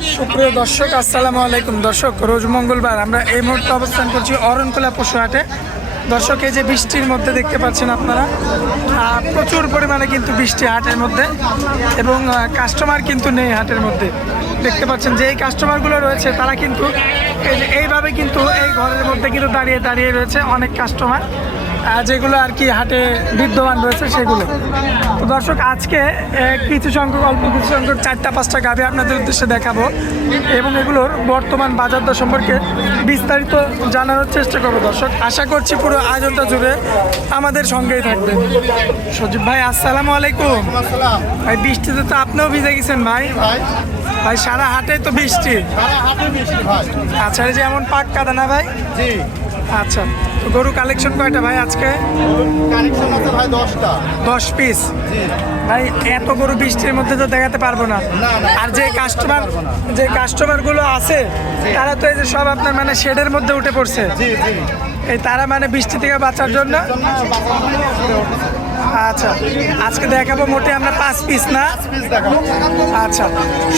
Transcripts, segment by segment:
সুপ্রিয় দর্শক, আসসালামু আলাইকুম। দর্শক, রোজ মঙ্গলবার আমরা এই মুহূর্তে অবস্থান করছি অরণখোলা পশু হাটে। দর্শক, এই যে বৃষ্টির মধ্যে দেখতে পাচ্ছেন আপনারা, প্রচুর পরিমাণে কিন্তু বৃষ্টি হাটের মধ্যে, এবং কাস্টমার কিন্তু নেই হাটের মধ্যে। দেখতে পাচ্ছেন যে এই কাস্টমারগুলো রয়েছে তারা কিন্তু এইভাবে কিন্তু এই ঘরের মধ্যে কিন্তু দাঁড়িয়ে দাঁড়িয়ে রয়েছে অনেক কাস্টমার, যেগুলো আর কি হাটে বিদ্যমান রয়েছে সেগুলো। তো দর্শক, আজকে কিছু সংখ্যক অল্প কিছু সংখ্যক 4-5টা গাভী আপনাদের উদ্দেশ্যে দেখাবো, এবং এগুলোর বর্তমান বাজার দর সম্পর্কে বিস্তারিত জানানোর চেষ্টা করবো। দর্শক, আশা করছি পুরো আয়োজনটা জুড়ে আমাদের সঙ্গেই থাকবেন। সজীব ভাই, আসসালামু আলাইকুম। ভাই, বৃষ্টিতে তো আপনিও ভিজে গেছেন ভাই। ভাই, সারা হাটে তো বৃষ্টি। আচ্ছা, এই যে এমন পাক কাদা না ভাই? জি। আচ্ছা, তো গরু কালেকশন কয়টা ভাই আজকে? কালেকশন আছে ভাই 10টা। 10 পিস? ভাই, এত গরু বৃষ্টির মধ্যে তো দেখাতে পারবো না। আর যে কাস্টমারগুলো আছে তারা তো এই যে সব আপনার মানে শেডের মধ্যে উঠে পড়ছে। এই তারা মানে বৃষ্টি থেকে বাঁচার জন্য। আচ্ছা, আজকে দেখাবো মোটে আমরা 5 পিস না? আচ্ছা,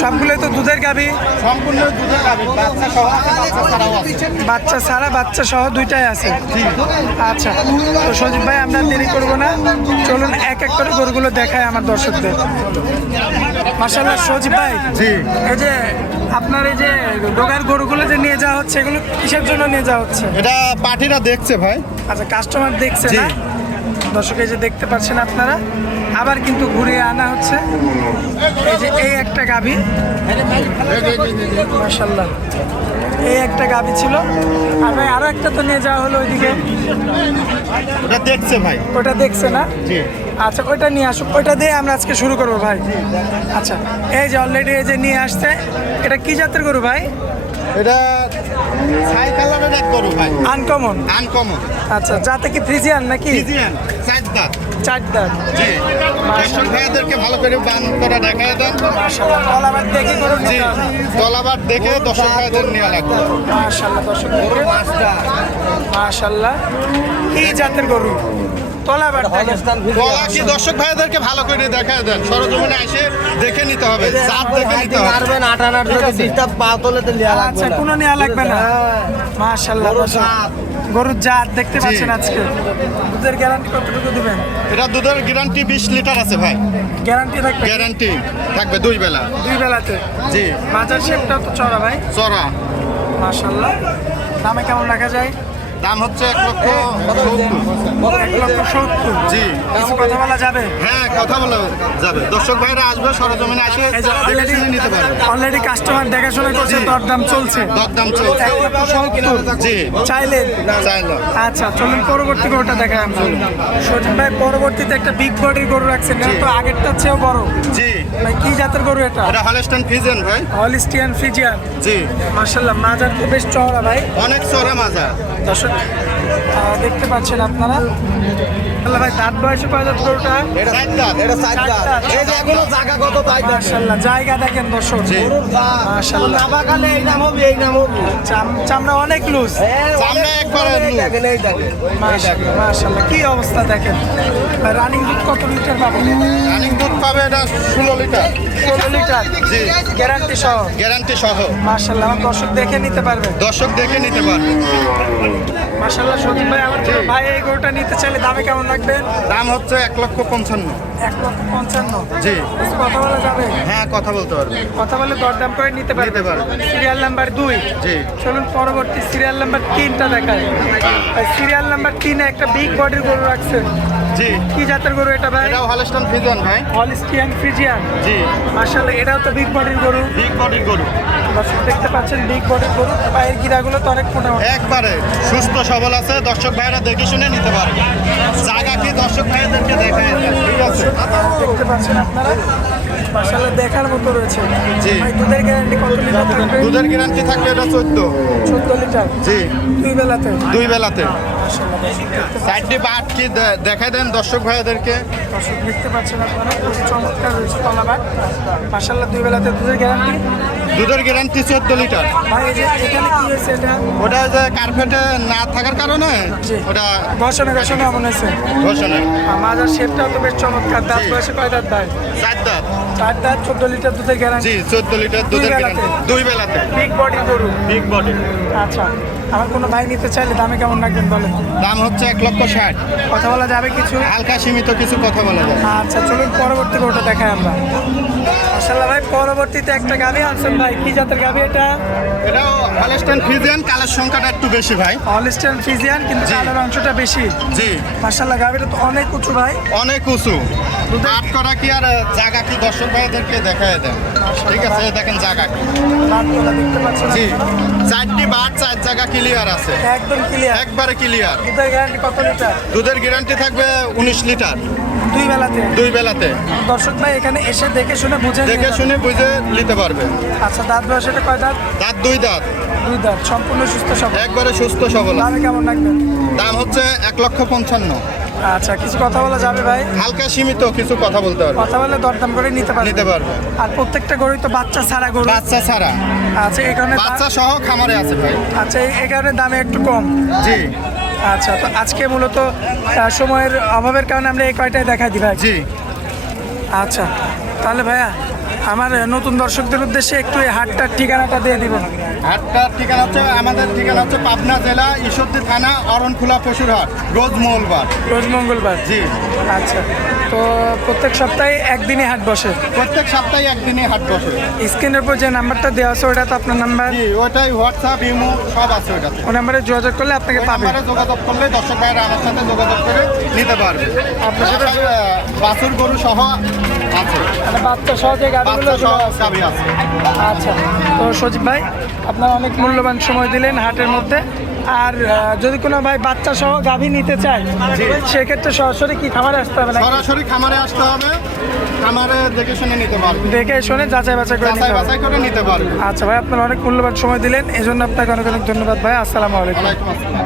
সবগুলোই তো দুধের গাভী? সম্পূর্ণ দুধের গাভী, বাচ্চা সহ আছে, বাচ্চা ছাড়াও আছে। বাচ্চা ছাড়া বাচ্চা সহ দুইটাই আছে। আচ্ছা, তো সজীব ভাই, আমরা দেরি করবো না, চলুন এক এক করে গরুগুলো দেখায় আমার দর্শকদের। মাশাআল্লাহ সজীব ভাই, জি। এই যে আপনার এই যে ডোগার গরুগুলো যে নিয়ে যাওয়া হচ্ছে, এগুলো কিসের জন্য নিয়ে যাওয়া হচ্ছে? এটা পার্টিরা দেখছে ভাই। আচ্ছা, কাস্টমার দেখছে জি। না? দর্শক, এই যে দেখতে পাচ্ছেন আপনারা, আবার কিন্তু ঘুরিয়ে আনা হচ্ছে। এই যে এই একটা গাভী, মাশাআল্লাহ, এই একটা গাভী ছিল। আর ভাই, আরো একটা তো নিয়ে যাওয়া হলো ওইদিকে। ওটা দেখছে ভাই। ওটা দেখছে না? জি। আচ্ছা, ওইটা নিয়ে আসুক, ওইটা দিয়ে আমরা আজকে শুরু করবো ভাই। আচ্ছা, এই যে অলরেডি এই যে নিয়ে আসছে, এটা কি জাতের গরু ভাই? এটা ছাই কালারের এক গরু ভাই। আনকমন? আনকমন। আচ্ছা, যাতে কি ফ্রিজিয়ান নাকি? ফ্রিজিয়ান, 4 দাঁত। 4 দাঁত? জি। দর্শক ভাইদেরকে ভালো করে বান করা দেখায় দেন। মাশাআল্লাহ, তলাবার দেখে গরু জি। নিতে হবে। তলাবার দেখে দর্শক ভাইদের নেওয়া লাগবে। মাশাআল্লাহ, দর্শক মাশাআল্লাহ, কি জাতের গরু? তলাবার দেখে। গলা কি দর্শক ভাইদেরকে ভালো করে দেখায় দেন। সরজমিনে এসে দেখে নিতে হবে, জাত দেখে নিতে হবে। আচ্ছা, কোনো নেওয়া লাগবে না। মাশাআল্লাহ, গরুর জাত দেখতে পাচ্ছেন আজকে। দুধের গ্যারান্টি কতটুকু দিবেন? এটা দুধের গ্যারান্টি 20 লিটার আছে ভাই। গ্যারান্টি থাকবে? গ্যারান্টি থাকবে 2 বেলা। 2 বেলাতে? জি। বাজার শেপটাও তো চড়া ভাই। চড়া। মাশাআল্লাহ, দামে কেমন রাখা যায়? দাম হচ্ছে 1,70,000। 1,70,000? জি। কিছু কথা বলা যাবে? হ্যাঁ, কথা বলা যাবে। দর্শক ভাইরা আসবে, সরজমিনে আসে দেখে শুনে নিতে পারবে। অলরেডি কাস্টমার দেখাশোনা করছে, দরদাম চলছে। দরদাম চলছে। 1,70,000? জি। চাইলেন? চাইলো। আচ্ছা, চলুন পরবর্তী গরুটা দেখাই আমরা। সজীব ভাই, পরবর্তীতে একটা বিগ বডির গরু রাখছেন, এটা তো আগেরটার চেয়েও বড়। জি। ভাই, কি জাতের গরু এটা? এটা হলস্টাইন ফ্রিজিয়ান ভাই। Holstein Friesian? জি। মাশাআল্লাহ, মাজার তো বেশ চওড়া ভাই। অনেক চড়া মাজা। দর্শক, দেখতে পাচ্ছেন আপনারা। আল্লাহ ভাই, দাঁত বয়সে কয় দাঁত গরুটা? 4 দাঁত। মাশাআল্লাহ, জায়গা দেখেন দর্শক। জি। মাশাআল্লাহ, চামড়া অনেক লুজ। চামড়া একবারে মাশাআল্লাহ, কি অবস্থা দেখেন। রানিং দুধ কত লিটার পাবো? রানিং দুধ পাবে এটা 16 লিটার। 16 লিটার? জি। গ্যারান্টি সহ? গ্যারান্টি সহ। মাশাআল্লাহ, আমার দর্শক দেখে নিতে পারবে। দর্শক দেখে নিতে পারবে। মাশাআল্লাহ, সজীব ভাই, আমার ভাই এই গরুটা নিতে চাইলে দামে কেমন রাখবেন? দাম হচ্ছে 1,55,000। 1,55,000? জি। কিছু কথা বলা যাবে? হ্যাঁ, কথা বলতে পারবে। কথা বলে দরদাম করে নিতে পারবে। নিতে পারবে। Serial number 2। জি। চলুন পরবর্তী সিরিয়াল নাম্বার 3টা দেখায়। সিরিয়াল নাম্বার 3-এ একটা বিগ বডির গরু রাখছেন। জি। কি জাতের গরু এটা ভাই? এটাও হলস্টাইন ফ্রিজিয়ান ভাই। Holstein Friesian? জি। মাশাআল্লাহ, এটাও তো বিগ বডির গরু। বিগ বডির গরু। দর্শক দেখতে পাচ্ছেন, বিগ বডির গরু, পায়ের গিরাগুলো তো অনেক মোটা মোটা। একবারে সুস্থ সবল আছে, দর্শক ভাইরা দেখে শুনে নিতে পারবে। জায়গা কি দর্শক ভাইদেরকে দেখায় দেন। ঠিক আছে। দেখতে পাচ্ছেন আপনারা, মাশাআল্লাহ, দেখার মতো রয়েছে। জি। ভাই, দুধের গ্যারান্টি কত লিটার থাকবে? দুধের গ্যারান্টি থাকবে এটা 14। 14 লিটার? জি। 2 বেলাতে? 2 বেলাতে। মাশাআল্লাহ, দেখতে সাইডটি বাট কি দেখায় দেন দর্শক ভাইদেরকে। দর্শক দেখতে পাচ্ছেন আপনারা, খুব চমৎকার রয়েছে তলাবার। মাশাআল্লাহ, 2 বেলাতে দুধের গ্যারান্টি? দুধের গ্যারান্টি 14 লিটার। ভাই এই যে এখানে কি হয়েছে এটা? ওটা যে কার্পেটে না থাকার কারণে জি। ওটা ঘষণে ঘষণে এমন হয়েছে। ঘোষণা। মাজার শেপটা তো বেশ চমৎকার। দাঁত জি। বয়সে কয় দাঁত ভাই? 4 দাঁত। 4 দাঁত, 14 লিটার দুধের গ্যারান্টি। জি 14 লিটার দুধের বেলাতে? গ্যারান্টি 2 বেলাতে। বিগ বডি গরু। Big body. আচ্ছা, আমার কোনো ভাই নিতে চাইলে দামে কেমন রাখবেন বলেন? দাম হচ্ছে 1,60,000। কথা বলা যাবে কিছু? হালকা সীমিত কিছু কথা বলা যায়। আচ্ছা, চলুন পরবর্তী গরুটা দেখাই আমরা। মাশাআল্লাহ ভাই, পরবর্তীতে একটা গাভী আনছেন ভাই। কি জাতের গাভী এটা? এটাও হলস্টাইন ফ্রিজিয়ান, কালার সংখ্যাটা একটু বেশি ভাই। হলস্টাইন ফ্রিজিয়ান, কিন্তু জি। কালের অংশটা বেশি। জি মাশাআল্লাহ, গাভীটা তো অনেক উঁচু ভাই। অনেক উঁচু। আট করা কি আর জায়গা কি দর্শক ভাইদেরকে দেখায় দেন। ঠিক আছে, দেখেন জায়গা কি। বাটগুলো দেখতে পাচ্ছেন জি আপনারা? 4টি বাট 4 জায়গা ক্লিয়ার আছে, একদম ক্লিয়ার। একবারে ক্লিয়ার। দুধের গ্যারান্টি কত লিটার? দুধের গ্যারান্টি থাকবে 19 লিটার 2 বেলাতে। 2 বেলাতে। দর্শক ভাই এখানে এসে দেখে শুনে বুঝে নিয়ে দেখে যাবেন। শুনে বুঝে নিতে পারবে। আচ্ছা, দাঁত বয়স এটা কয় দাঁত? দাঁত 2 দাঁত, 2 দাঁত, সম্পূর্ণ সুস্থ সবল। একবারে সুস্থ সবল। দামে কেমন রাখবেন? দাম হচ্ছে 1,55,000। আচ্ছা, কিছু কথা বলা যাবে ভাই? হালকা সীমিত কিছু কথা বলতে পারবে। কথা বলে দরদাম করে নিতে পারবে। নিতে পারবে। আর প্রত্যেকটা গরুই তো বাচ্চা ছাড়া গরু। বাচ্চা ছাড়া, আচ্ছা, এই কারণে বাচ্চা সহ খামারে আছে ভাই। আচ্ছা, এই কারণে দামে একটু কম। জি আচ্ছা, তো আজকে মূলত সময়ের অভাবের কারণে আমরা এই কয়টাই দেখাই দিই ভাই। জি। আচ্ছা, তাহলে ভাইয়া আমার নতুন দর্শকদের উদ্দেশ্যে একটু এই হাটটার ঠিকানাটা দিয়ে দিব। হাটটার ঠিকানা হচ্ছে, আমাদের ঠিকানা হচ্ছে পাবনা জেলা ঈশ্বরদী থানা অরণখোলা পশুর হাট, রোজ মঙ্গলবার। রোজ মঙ্গলবার। জি। আচ্ছা, তো প্রত্যেক সপ্তাহে একদিনই হাট বসে। প্রত্যেক সপ্তাহে একদিনই হাট বসে। স্ক্রিনের উপর যে নাম্বারটা দেওয়া আছে ওটা তো আপনার নাম্বার? জি, ওটাই হোয়াটসঅ্যাপ ইমো সব আছে ওটাতে। ওই নাম্বারে যোগাযোগ করলে আপনাকে ওই পাবে। নাম্বারে যোগাযোগ করলে দর্শক ভাইয়েরা আমার সাথে যোগাযোগ করে নিতে পারবে। আপনার সাথে বাছুর গরু সহ আছে, মানে বাচ্চা সহ যে গাড়িগুলো বাচ্চা সহ গাভী আছে। আচ্ছা, তো সজীব ভাই আপনারা অনেক মূল্যবান সময় দিলেন হাটের মধ্যে। আর যদি কোনো ভাই বাচ্চা সহ গাভী নিতে চায়, সেক্ষেত্রে সরাসরি কি খামারে আসতে হবে? সরাসরি খামারে আসতে হবে, খামারে দেখে শুনে নিতে পারবে, দেখে শুনে যাচাই বাছাই করে নিতে যাচাই হবে। বাছাই করে নিতে পারবে। আচ্ছা ভাই, আপনারা অনেক মূল্যবান সময় দিলেন, এজন্য আপনাকে অনেক অনেক ধন্যবাদ ভাই। আসসালামু আলাইকুম। ওয়ালাইকুম আসসালাম।